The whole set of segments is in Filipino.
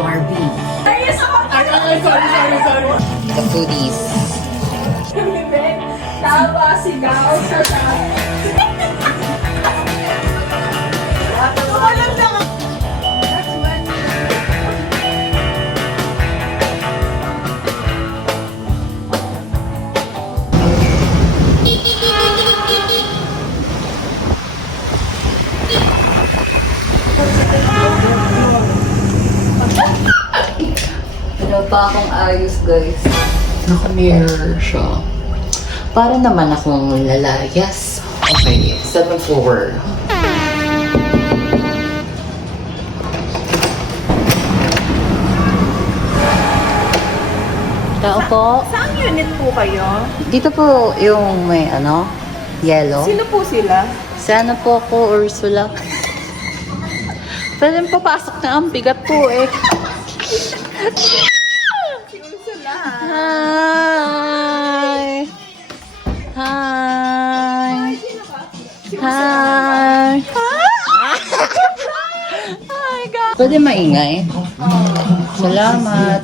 Barbie. Ay, Sorry. The foodies. tama, sigaw sa taas. Tumalon lang ako. That's one. Wala pa akong ayos, guys. Naka-mirror siya. Para naman akong lalayas. Okay, 7-4. Tao po. Saan unit po kayo? Dito po yung may yellow. Sino po sila? Sana po ako, Ursula. Pwede papasok na ang bigat po eh. Si Ursula. Hi! Hi! Sino ka? Hi! Hi, God! Pwede maingay? Salamat.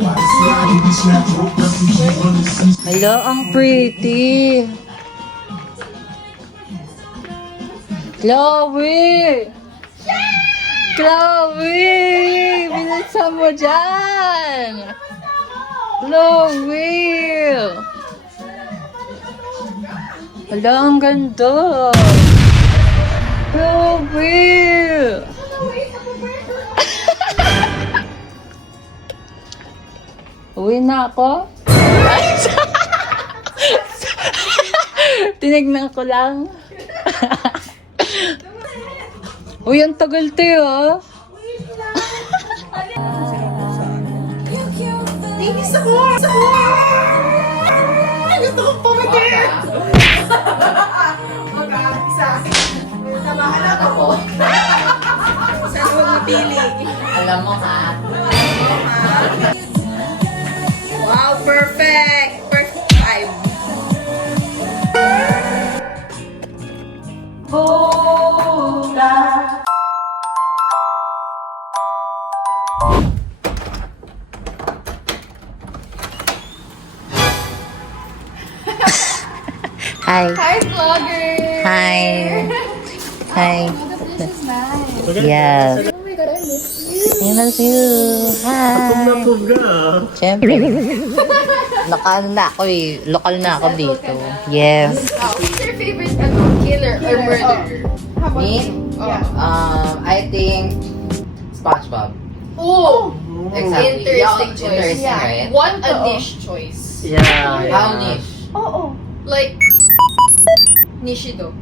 Hello, ang pretty. Chloe! Chloe! Bilisan mo dyan! Chloe! Hala, ang ganda! Chloe! Uwi na ako? Tinignan ko lang. Uy, ang tagal tayo, ah. Tingin sa ko! Sa ko! Gusto kong pumitin! Mag-aakisa. Samahan ako. Saan mo mapili? Alam mo, ha? Wow, perfect! Perfect time. Hi. Hi, vlogger! Hi. Hi. This is nice. Yes. Oh my God, I miss you. I miss you. Hi. Siyempre. Lokal na ako eh. Lokal na ako dito. Yes. Who's your favorite killer or murderer? How about Me? you? Yeah. I think SpongeBob. Oh! Exactly. Interesting Yeah, choice. interesting, Yeah. right? What a niche choice. Yeah. How niche? Oo. Like, Nishido.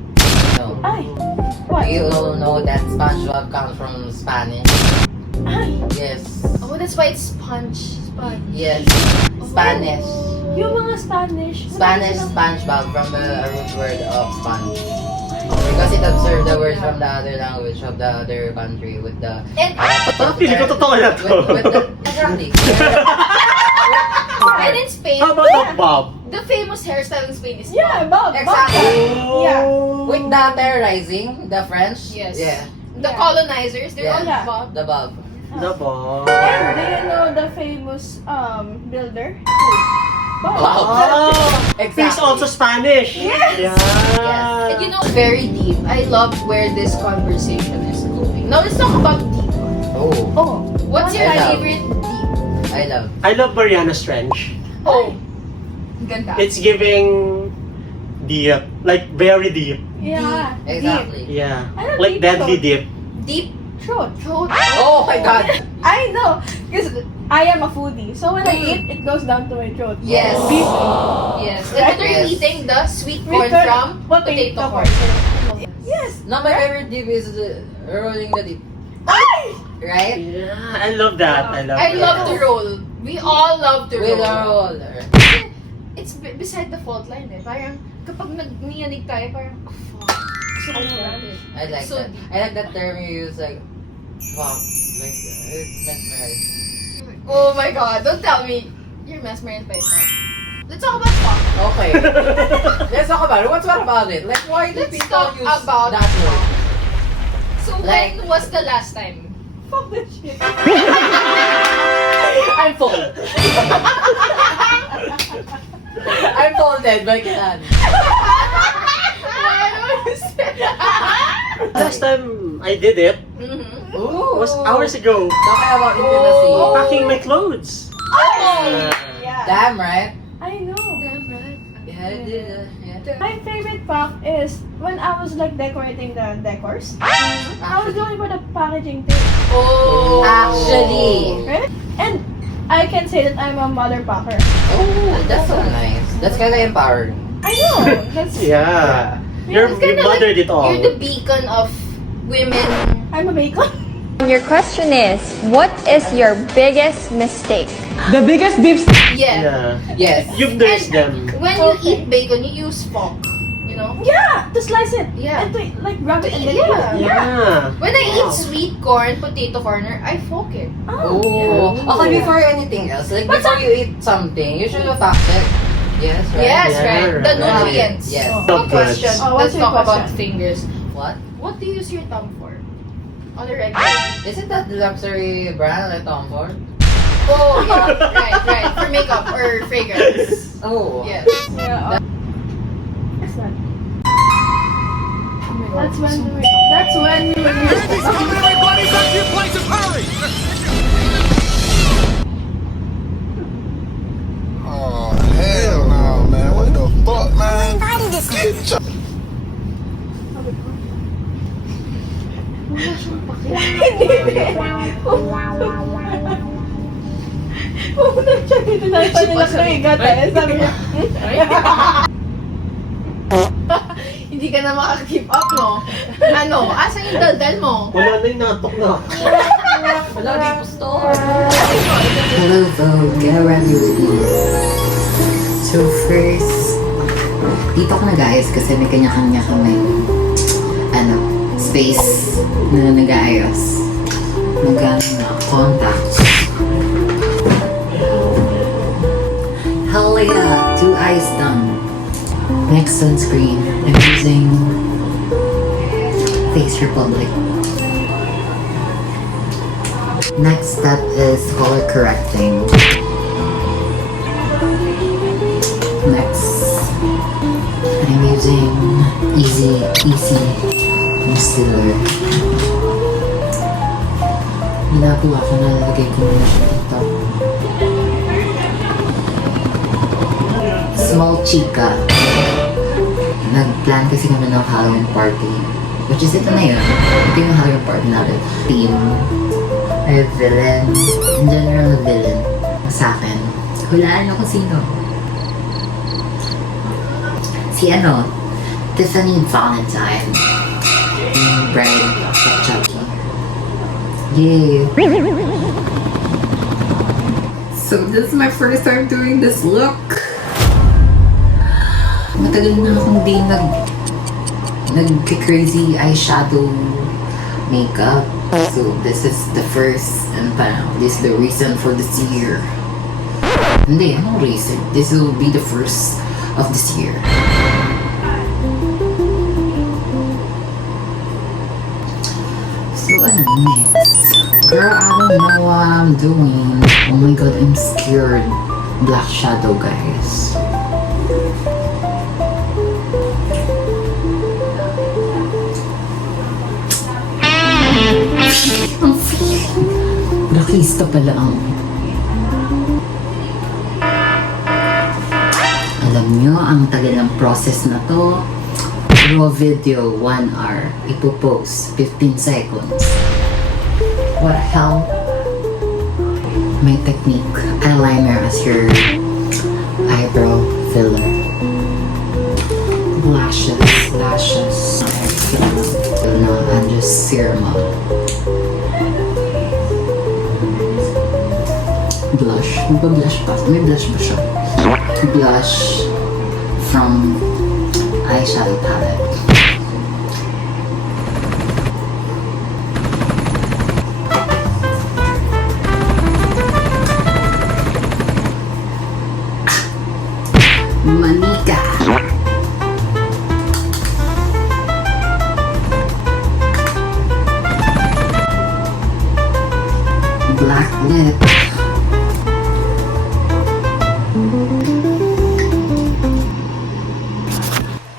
No. Ay. What? You all know that SpongeBob comes from Spanish. Ay. Yes. Oh, that's why it's sponge. Yes. Spanish. Yung mga Spanish. Spanish SpongeBob from the root word of sponge. Because it observed the words from the other language of the other country with the... And, Parang pili ko totoo na to. With the... Exactly. and in Spain, How about the Bob? the famous hairstyle in Spain is Yeah, Bob. Exactly. Yeah. With the terrorizing, the French. Yes. Yeah. The colonizers, they're all Yeah. Bob. The Bob. The Bob. Do you know the famous builder? Bob. Oh, Exactly. he's also Spanish. Yes. Yeah. And you know, very deep. I love where this conversation is going. Now let's talk about deep. Oh. Oh. What's your I love. favorite deep? I love. I love Mariana Trench. Oh. Ganda. It's giving deep, like very deep. Yeah. Exactly. Yeah, I don't like think deadly so. deep. Deep Throat. throat. Oh my God. I know. Because I am a foodie. So when I eat, it goes down to my throat. Yes. Beef. Yes. And they're Yes. eating the sweet corn With from potato corn. Yes. No, my favorite dip is rolling the dip. Ay! Right? Yeah, I love that. I love. I that. love to roll. We all love to With roll. a roller. It's beside the fault line eh. Parang kapag nagniyanig tayo, parang, oh, fuck. Gusto ko na natin. I like So that. I like that term you use, like, wow, like, it's mesmerized. Oh my God, don't tell me. You're mesmerized by that. Let's talk about fuck. Okay. Let's talk about it. What's what about it? Like, why do Let's people talk use about that word? So Like- when was the last time? Fuck that shit. I'm full. I'm folded, but can. Last time I did it Ooh. was hours ago. Talking about intimacy. Packing my clothes. Yeah. Damn, right? I know. Damn right. Yeah, I did. Yeah. My favorite pack is when I was like decorating the decors. I was doing for the packaging thing. Oh. Actually. Right? And I can say that I'm a mother packer. Oh, that's so nice. That's kind of empowering. I know. That's Yeah. Yeah, You It's kinda mothered it all. You're the beacon of women. I'm a bacon. Your question is, what is your biggest mistake? The biggest beef Yeah. Yeah. Yes. You've nursed them. When you eat bacon, you use fork. You know? Yeah, to slice it. Yeah. And to like rub it and then Yeah. eat it. Yeah. When I eat sweet corn, potato corner, I fork it. Oh. Okay, before anything else, like before you eat something, you should have fact check. Yes, right? Yes, Yeah, right. The right. nutrients. Yes. No question. Oh, what's Let's your talk about question? fingers. What? What do you use your thumb for? On the regular. Isn't that the luxury brand like Tom Ford? Oh, yeah. right. For makeup or fragrance. Oh. Yes. Yeah. What's that? Oh my God. That's when we Everybody back to your place and hurry! Oh, hell no, man. What the fuck, man? Get your Pumunta siya dito na pa nila kaigat eh. Sabi niya, Hindi ka na makaka-keep up, no? Ano? Asan yung daldal mo? Wala na yung natok na. Wala, di gusto. Hello, Vogue. Get ready with me. So first, dito ko na guys kasi may kanya-kanya kami space na nag-aayos. Contacts. Hell yeah! 2 eyes done. Next sunscreen. I'm using Face Republic. Next step is color correcting. Next, I'm using Easy Concealer. Ginagawa ko na, lalagay ko muna siya dito. Small Chica. Nag-plan kasi kami ng Halloween party. Which is ito na yun. Ito yung Halloween party natin. Theme. May villain. In general, na villain. Sa akin. Hulaan nyo kung sino. Si Tiffany Valentine. Yung bride of Chucky. Yay! So this is my first time doing this look. Matagal na akong di nag-crazy eyeshadow makeup. So this is the first and this is the reason for this year. Hindi, anong reason? This will be the first of this year. So next? Girl, I don't know what I'm doing. Oh my god, I'm scared. Black shadow, guys. Ang feeling. Blackista pala ang. Alam nyo, ang tagal ng process na to. Raw video, 1 hour. Ipopost, 15 seconds. What the hell? My technique. Eyeliner as your eyebrow filler. Lashes. And just serum. Blush. Mag-blush pa. May blush ba siya? Blush from eyeshadow palette. Manika. Black lip.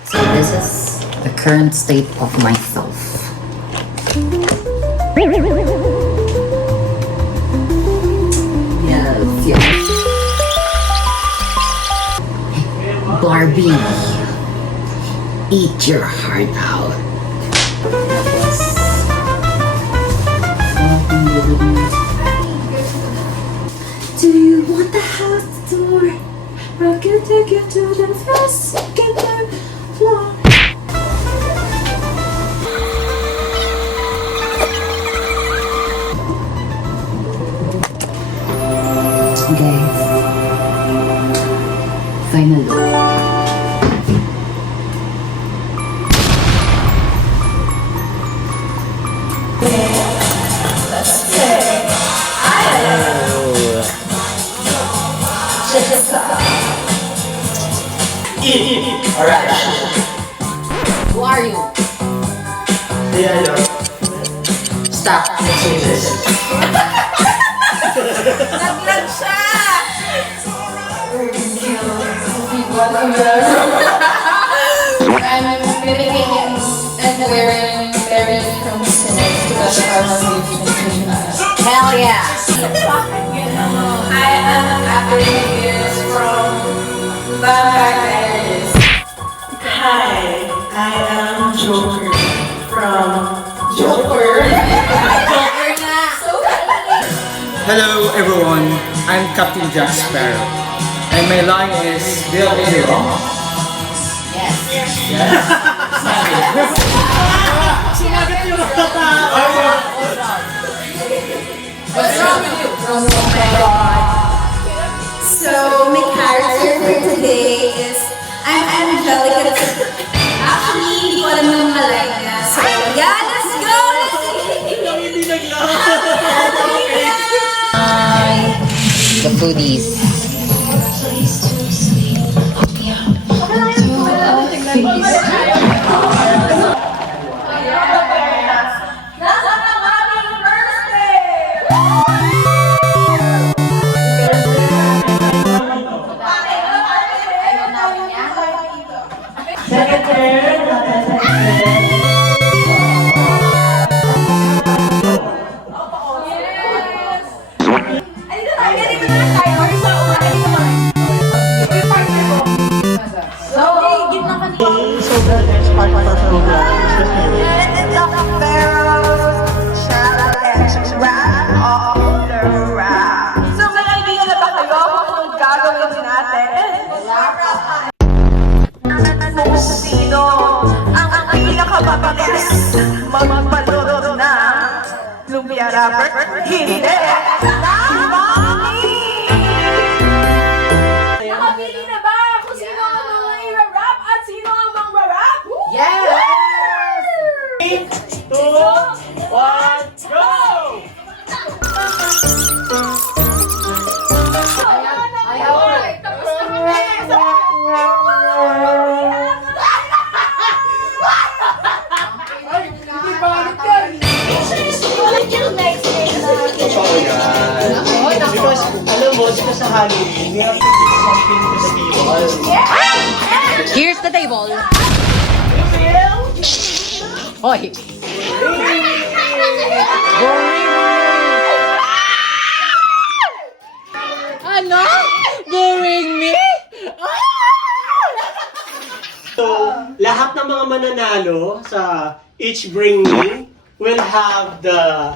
So this is the current state of myself. Yes, yes. Barbie, eat your heart out. Do you want the house door? I can take you to the first, second, third floor. Guys, finally. Who are you? Stop. Naglag siya! I'm mimicking and wearing berries from Sinners because our movie Hell yeah. I am happy is from Vampire Diaries. Hi, I am Joker from Joker na! So Hello everyone, I'm Captain Jack Sparrow. And my line is, Bill, is it wrong? What's wrong with you? Oh my god. So my character for today is I'm Angelica. Actually, hindi ko alam yung mga line niya. So yeah, let's go! The foodies. So the next part of our program is the film. So may idea na ba kayo kung anong gagawin natin? Kung sino ang pinakamabilis magpalaro na lumpia rapper? Hindi! Nakapili na ba kung sino ang mga i-rap at sino ang mga rap? Yes! 3, 2, 1, go! Alright, tapos na kami! Because, alam mo, dito sa Halloween, we have to do something to the people. Here's the table. Hoy. Ano? Boring me? So, lahat ng mga mananalo sa Each Bring Me will have the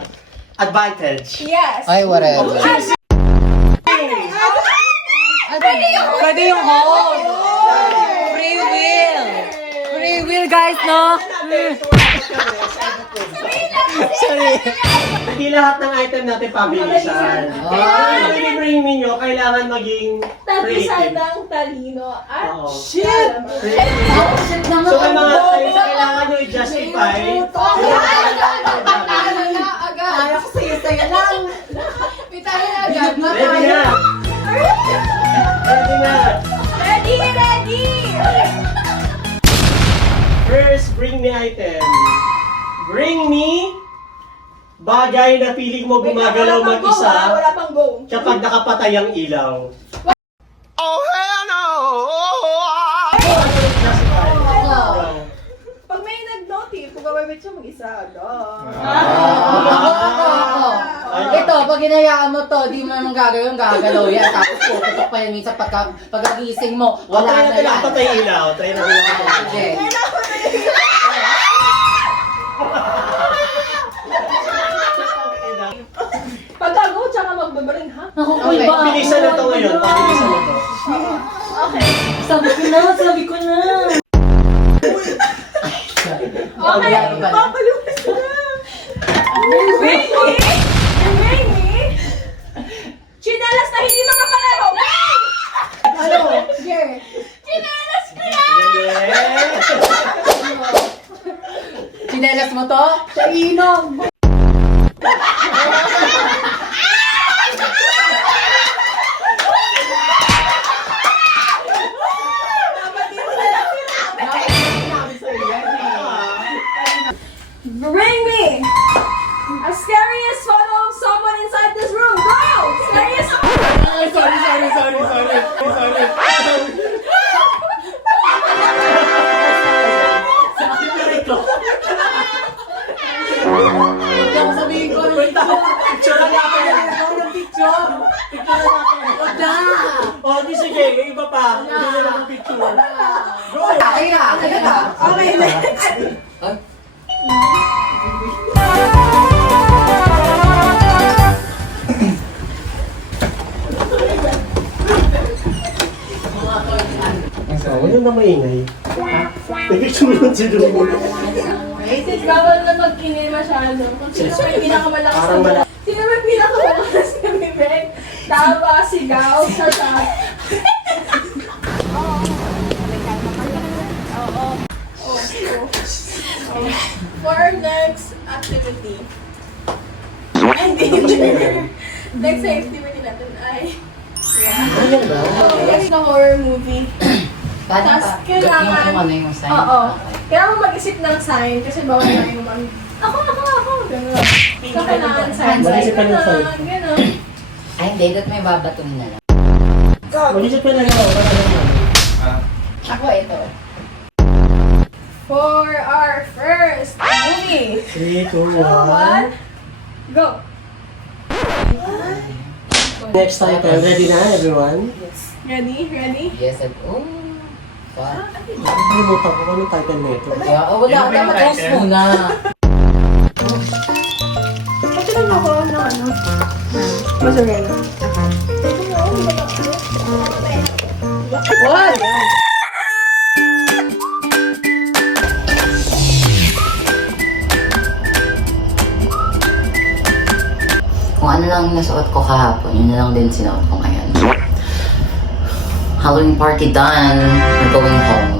advantage. Yes! Ay, whatever. Pwede yung home. Free will. Free will, guys, no? Sorry. Hindi lahat ng item natin pabilisan. Kung i-bring me nyo, kailangan maging creative. Tabisadang talino at Oo. shit! So, may mga items na kailangan nyo i-justify. Kaya ko sayo-sayo lang. Pitay na agad. Ready na! Ready na! Ready! Ready! First, bring me item. Bring me bagay na feeling mo gumagalaw mag-isa Wala pang go. kapag nakapatay ang ilaw. Oh, gagawin siya mag-isa. Ito, pag hinayaan mo to, di mo naman gagawin, gagalaw yan. Tapos puputok pa yan minsan pagkagising mo. Wala Try na natin yan. ang patay ilaw. Try natin ang patay ilaw. Sige. Pagkago, tsaka magbabaring, ha? Okay. Pabilisan na to ngayon. Pabilisan na to. Okay. Sabi ko na. Okay, papalupas ko na. Rainy! Chinelas na hindi makapareho! Ano? Sige. Chinelas ko na! Chinelas mo to? Sa inom. Bring me a scariest photo of someone inside this room. Go! Scariest Sorry. Ikaw sabihin ko. Picture na natin. Picture. Picture na natin. Wala. O, di sige. Yung iba pa. Hindi na lang ang picture. Go! Kaya ka. Okay, next. Huwag na maingay. Nag-picture lang si Dumo. Sis, bawal na mag-ingay masyado. Kung sino may pinakamalakas Parang na sino may pinakamalakas na bibig, tawa, sigaw, sasak. For our next activity, next activity natin ay next na horror movie. Paano Tas, pa? kailangan- Yung ano yung sign? Oo. Okay. Kailangan mo mag-isip ng sign kasi bawal na yung ako. Gano'n. So, kailangan sign. Mag-isip ka ng sign. Gano'n. Ay, hindi. Dapat may babatuhin na lang. Mag-isip ka na lang. Wala naman. Ako, ito. For our first movie. 3, 2, 1, go! Next title. Ready na, everyone? Ready? Ready? Yes, and oh. Fuck. Nakalimutan ko anong title na ito. Kaya, oh, wala. Dapat host muna. Pati lang ako ng ano. Mozzarella. What? Kung ano lang nasuot ko kahapon, yun na lang din sinuot ko ngayon. Halloween party done. We're going home.